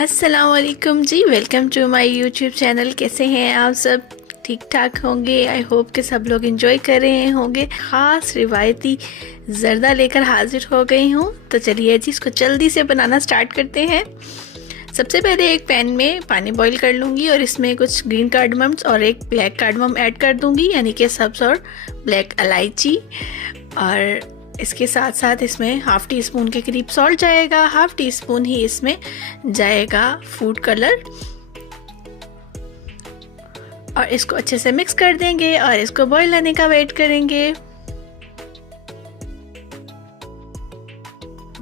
अस्सलाम वालेकुम जी, welcome to my YouTube channel. कैसे हैं आप सब? ठीक ठाक होंगे। आई होप कि सब लोग एंजॉय कर रहे होंगे। ख़ास रिवायती ज़र्दा लेकर हाजिर हो गई हूँ। तो चलिए जी, इसको जल्दी से बनाना स्टार्ट करते हैं। सबसे पहले एक पैन में पानी बॉईल कर लूँगी और इसमें कुछ ग्रीन कार्डमम्स और एक ब्लैक कार्डमम ऐड कर दूँगी, यानी कि सब्ज़ और ब्लैक इलायची। और इसके साथ साथ इसमें हाफ़ टी स्पून के करीब सॉल्ट जाएगा, हाफ़ टी स्पून ही इसमें जाएगा फूड कलर, और इसको अच्छे से मिक्स कर देंगे और इसको बॉईल आने का वेट करेंगे।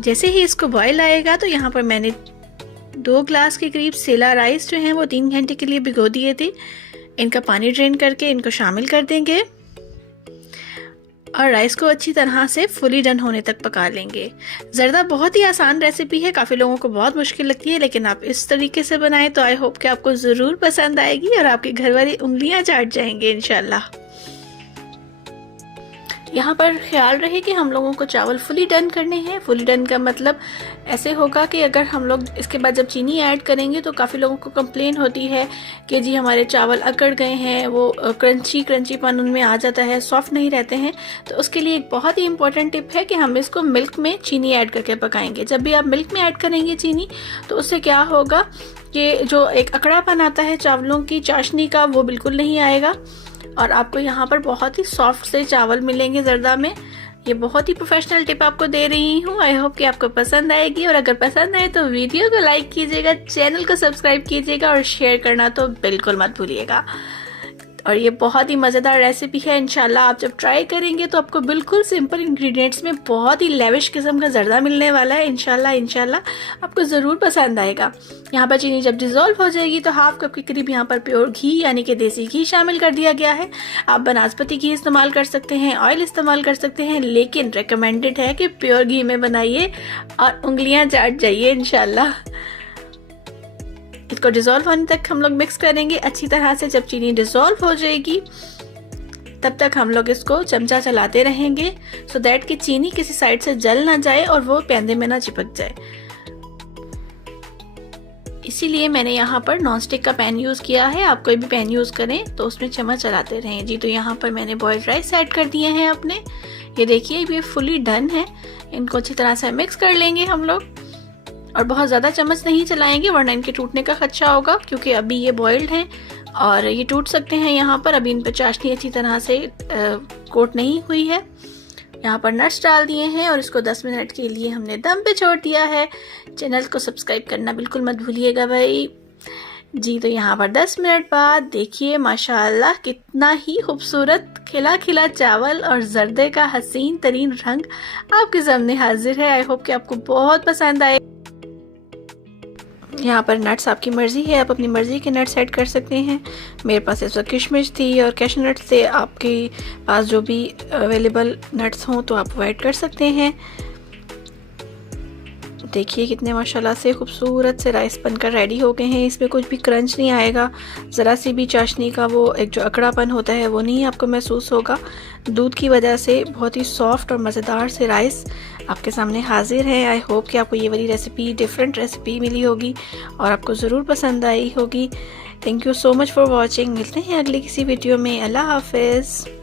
जैसे ही इसको बॉईल आएगा तो यहाँ पर मैंने 2 ग्लास के करीब सेला राइस जो हैं वो 3 घंटे के लिए भिगो दिए थे। इनका पानी ड्रेन करके इनको शामिल कर देंगे और राइस को अच्छी तरह से फुली डन होने तक पका लेंगे। ज़र्दा बहुत ही आसान रेसिपी है, काफ़ी लोगों को बहुत मुश्किल लगती है, लेकिन आप इस तरीके से बनाएं तो आई होप कि आपको ज़रूर पसंद आएगी और आपके घर वाली उंगलियां चाट जाएंगे इंशाल्लाह। यहाँ पर ख्याल रहे कि हम लोगों को चावल फुली डन करने हैं। फुली डन का मतलब ऐसे होगा कि अगर हम लोग इसके बाद जब चीनी ऐड करेंगे तो काफ़ी लोगों को कंप्लेन होती है कि जी हमारे चावल अकड़ गए हैं, वो क्रंचीपन उनमें आ जाता है, सॉफ्ट नहीं रहते हैं। तो उसके लिए एक बहुत ही इंपॉर्टेंट टिप है कि हम इसको मिल्क में चीनी ऐड करके पकाएंगे। जब भी आप मिल्क में ऐड करेंगे चीनी, तो उससे क्या होगा कि जो एक अकड़ापन आता है चावलों की चाशनी का, वो बिल्कुल नहीं आएगा और आपको यहाँ पर बहुत ही सॉफ्ट से चावल मिलेंगे ज़र्दा में। ये बहुत ही प्रोफेशनल टिप आपको दे रही हूँ। आई होप कि आपको पसंद आएगी, और अगर पसंद आए तो वीडियो को लाइक कीजिएगा, चैनल को सब्सक्राइब कीजिएगा और शेयर करना तो बिल्कुल मत भूलिएगा। और ये बहुत ही मज़ेदार रेसिपी है। इंशाल्लाह आप जब ट्राई करेंगे तो आपको बिल्कुल सिंपल इंग्रेडिएंट्स में बहुत ही लेविश किस्म का ज़र्दा मिलने वाला है। इंशाल्लाह आपको ज़रूर पसंद आएगा। यहाँ पर चीनी जब डिज़ोल्व हो जाएगी तो हाफ कप के करीब यहाँ पर प्योर घी यानी कि देसी घी शामिल कर दिया गया है। आप बनास्पति घी इस्तेमाल कर सकते हैं, ऑयल इस्तेमाल कर सकते हैं, लेकिन रिकमेंडेड है कि प्योर घी में बनाइए और उंगलियाँ चाट जाइए इंशाल्लाह। इसको डिज़ोल्व होने तक हम लोग मिक्स करेंगे अच्छी तरह से। जब चीनी डिज़ोल्व हो जाएगी तब तक हम लोग इसको चमचा चलाते रहेंगे सो दैट कि चीनी किसी साइड से जल ना जाए और वो पैंदे में ना चिपक जाए। इसीलिए मैंने यहाँ पर नॉन स्टिक का पैन यूज़ किया है। आप कोई भी पैन यूज़ करें तो उसमें चम्मच चलाते रहें जी। तो यहाँ पर मैंने बॉइल्ड राइस ऐड कर दिए हैं अपने। ये देखिए ये फुली डन है। इनको अच्छी तरह से मिक्स कर लेंगे हम लोग, और बहुत ज़्यादा चम्मच नहीं चलाएंगे वरना इनके टूटने का खदशा होगा, क्योंकि अभी ये बॉइल्ड हैं और ये टूट सकते हैं। यहाँ पर अभी इन पर चाशनी अच्छी तरह से कोट नहीं हुई है। यहाँ पर नट्स डाल दिए हैं और इसको 10 मिनट के लिए हमने दम पे छोड़ दिया है। चैनल को सब्सक्राइब करना बिल्कुल मत भूलिएगा भाई जी। तो यहाँ पर 10 मिनट बाद देखिए माशाल्लाह कितना ही खूबसूरत खिला खिला चावल और ज़र्दे का हसीन तरीन रंग आपके सामने हाजिर है। आई होप कि आपको बहुत पसंद आए। यहाँ पर नट्स आपकी मर्ज़ी है, आप अपनी मर्ज़ी के नट्स ऐड कर सकते हैं। मेरे पास इस वक्त किशमिश थी और कैशू नट्स थे। आपके पास जो भी अवेलेबल नट्स हों तो आप वो ऐड कर सकते हैं। देखिए कितने माशाल्लाह से खूबसूरत से राइस बनकर रेडी हो गए हैं। इसमें कुछ भी क्रंच नहीं आएगा, ज़रा सी भी चाशनी का वो एक जो अकड़ापन होता है वो नहीं आपको महसूस होगा। दूध की वजह से बहुत ही सॉफ्ट और मज़ेदार से राइस आपके सामने हाजिर है। आई होप कि आपको ये वाली रेसिपी डिफरेंट रेसिपी मिली होगी और आपको ज़रूर पसंद आई होगी। Thank you so much for watching. मिलते हैं अगले किसी वीडियो में। अल्लाह हाफिज़।